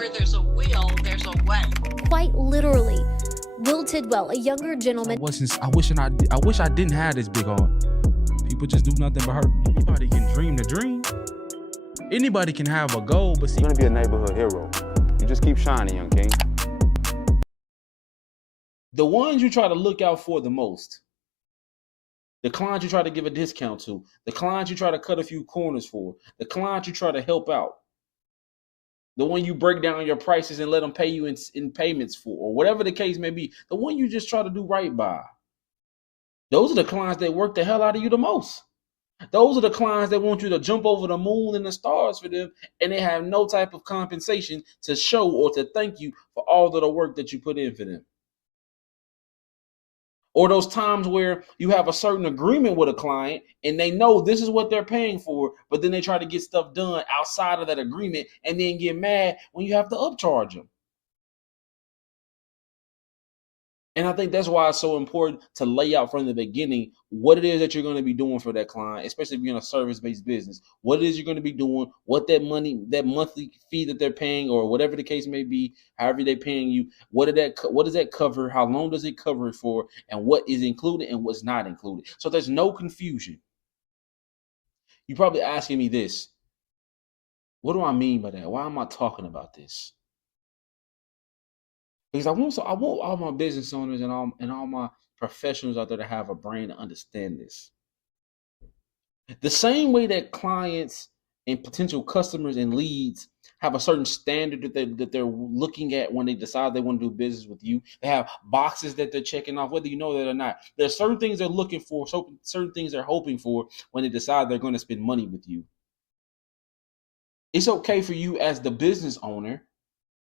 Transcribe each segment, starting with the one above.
Where there's a will, there's a way. Quite literally. Will Tidwell, a younger gentleman. I wish I didn't have this big heart. People just do nothing but hurt me. Anybody can dream the dream. Anybody can have a goal, but see, you're gonna be a neighborhood hero. You just keep shining, young king. The ones you try to look out for the most, the clients you try to give a discount to, the clients you try to cut a few corners for, the clients you try to help out, the one you break down your prices and let them pay you in payments for, or whatever the case may be, the one you just try to do right by. Those are the clients that work the hell out of you the most. Those are the clients that want you to jump over the moon and the stars for them, and they have no type of compensation to show or to thank you for all of the work that you put in for them. Or those times where you have a certain agreement with a client and they know this is what they're paying for, but then they try to get stuff done outside of that agreement and then get mad when you have to upcharge them. And I think that's why it's so important to lay out from the beginning what it is that you're going to be doing for that client, especially if you're in a service-based business. What it is you're going to be doing, what that money, that monthly fee that they're paying, or whatever the case may be, however they're paying you, what does that cover? How long does it cover it for? And what is included and what's not included? So there's no confusion. You're probably asking me this. What do I mean by that? Why am I talking about this? Because I want all my business owners and all my professionals out there to have a brain to understand this. The same way that clients and potential customers and leads have a certain standard that they're looking at when they decide they want to do business with you. They have boxes that they're checking off, whether you know that or not. There's certain things they're looking for, certain things they're hoping for when they decide they're going to spend money with you. It's okay for you as the business owner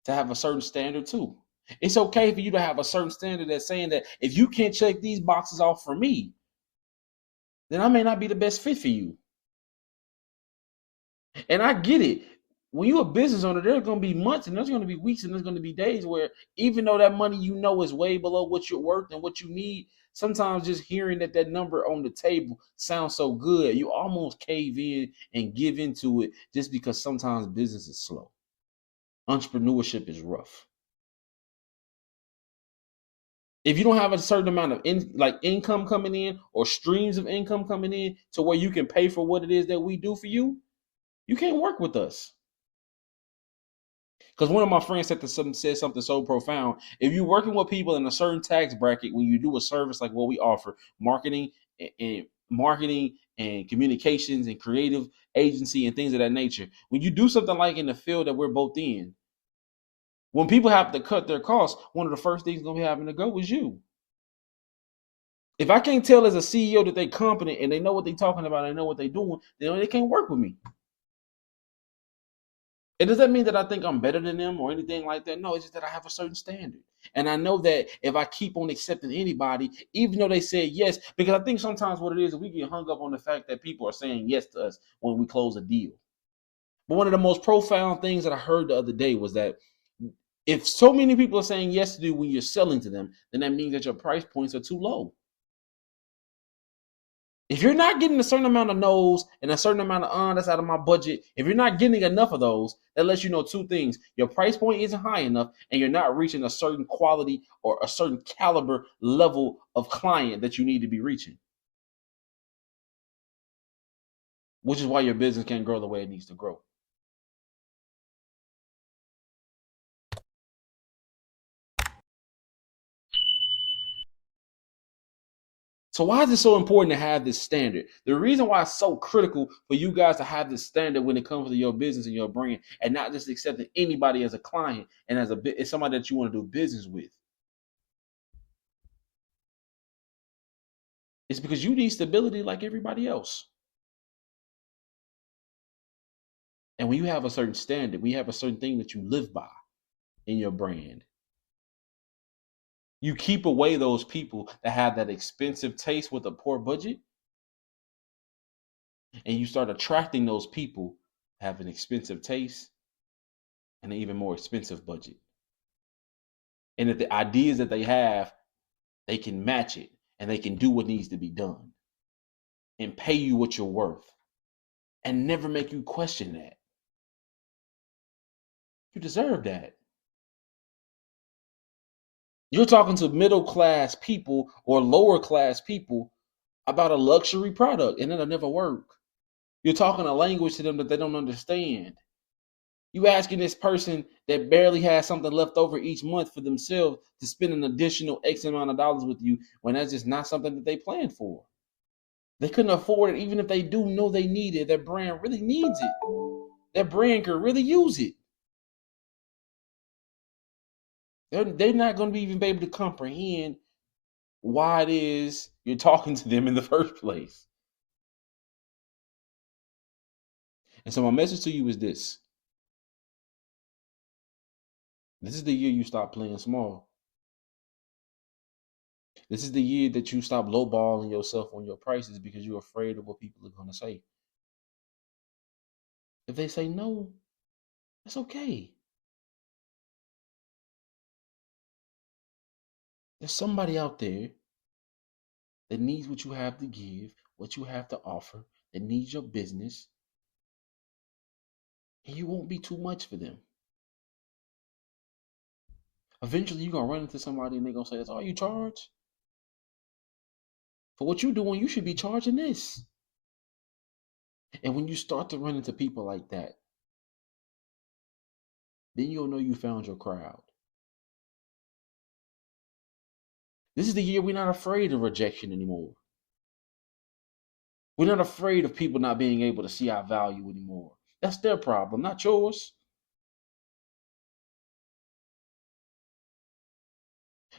to have a certain standard too. It's okay for you to have a certain standard that's saying that if you can't check these boxes off for me, then I may not be the best fit for you. And I get it. When you're a business owner, there's going to be months and there's going to be weeks and there's going to be days where even though that money you know is way below what you're worth and what you need, sometimes just hearing that number on the table sounds so good, you almost cave in and give into it just because sometimes business is slow. Entrepreneurship is rough. If you don't have a certain amount of income coming in or streams of income coming in to where you can pay for what it is that we do for you, you can't work with us. Because one of my friends said something so profound. If you're working with people in a certain tax bracket, when you do a service like what we offer, marketing and communications and creative agency and things of that nature, when you do something like in the field that we're both in, when people have to cut their costs, one of the first things going to be having to go is you. If I can't tell as a CEO that they're competent and they know what they're talking about and they know what they're doing, then they can't work with me. It doesn't mean that I think I'm better than them or anything like that. No, it's just that I have a certain standard. And I know that if I keep on accepting anybody, even though they say yes, because I think sometimes what it is we get hung up on the fact that people are saying yes to us when we close a deal. But one of the most profound things that I heard the other day was that if so many people are saying yes to you when you're selling to them, then that means that your price points are too low. If you're not getting a certain amount of no's and a certain amount of that's out of my budget, if you're not getting enough of those, that lets you know two things. Your price point isn't high enough and you're not reaching a certain quality or a certain caliber level of client that you need to be reaching. Which is why your business can't grow the way it needs to grow. So why is it so important to have this standard? The reason why it's so critical for you guys to have this standard when it comes to your business and your brand, and not just accepting anybody as a client and as somebody that you want to do business with, it's because you need stability like everybody else. And when you have a certain standard, we have a certain thing that you live by in your brand. You keep away those people that have that expensive taste with a poor budget, and you start attracting those people that have an expensive taste and an even more expensive budget. And that the ideas that they have, they can match it and they can do what needs to be done and pay you what you're worth and never make you question that. You deserve that. You're talking to middle class people or lower class people about a luxury product, and it'll never work. You're talking a language to them that they don't understand. You asking this person that barely has something left over each month for themselves to spend an additional X amount of dollars with you when that's just not something that they planned for. They couldn't afford it, even if they do know they need it. Their brand really needs it. Their brand could really use it. They're not going to be even be able to comprehend why it is you're talking to them in the first place. And so my message to you is this. This is the year you stop playing small. This is the year that you stop lowballing yourself on your prices because you're afraid of what people are going to say. If they say no, that's okay. There's somebody out there that needs what you have to give, what you have to offer, that needs your business, and you won't be too much for them. Eventually, you're going to run into somebody and they're going to say, that's all you charge? For what you're doing, you should be charging this. And when you start to run into people like that, then you'll know you found your crowd. This is the year we're not afraid of rejection anymore. We're not afraid of people not being able to see our value anymore. That's their problem, not yours.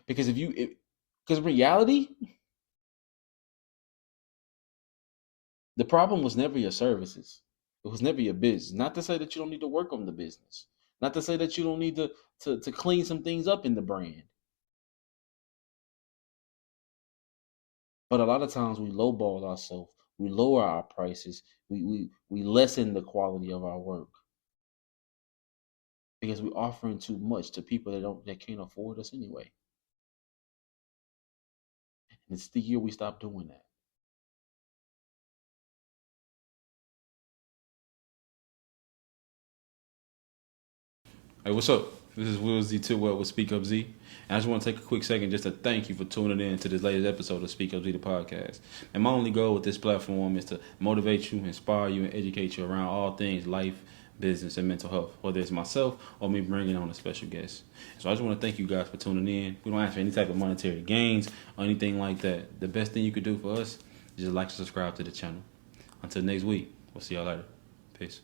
Because because reality, the problem was never your services. It was never your business. Not to say that you don't need to work on the business. Not to say that you don't need to clean some things up in the brand. But a lot of times we lowball ourselves. We lower our prices. We lessen the quality of our work because we're offering too much to people that can't afford us anyway. And it's the year we stop doing that. Hey, what's up? This is Will Z Tidwell with SpeakUPZee. And I just want to take a quick second just to thank you for tuning in to this latest episode of SpeakUPZee, the podcast. And my only goal with this platform is to motivate you, inspire you, and educate you around all things life, business, and mental health, whether it's myself or me bringing on a special guest. So I just want to thank you guys for tuning in. We don't ask for any type of monetary gains or anything like that. The best thing you could do for us is just like and subscribe to the channel. Until next week, we'll see y'all later. Peace.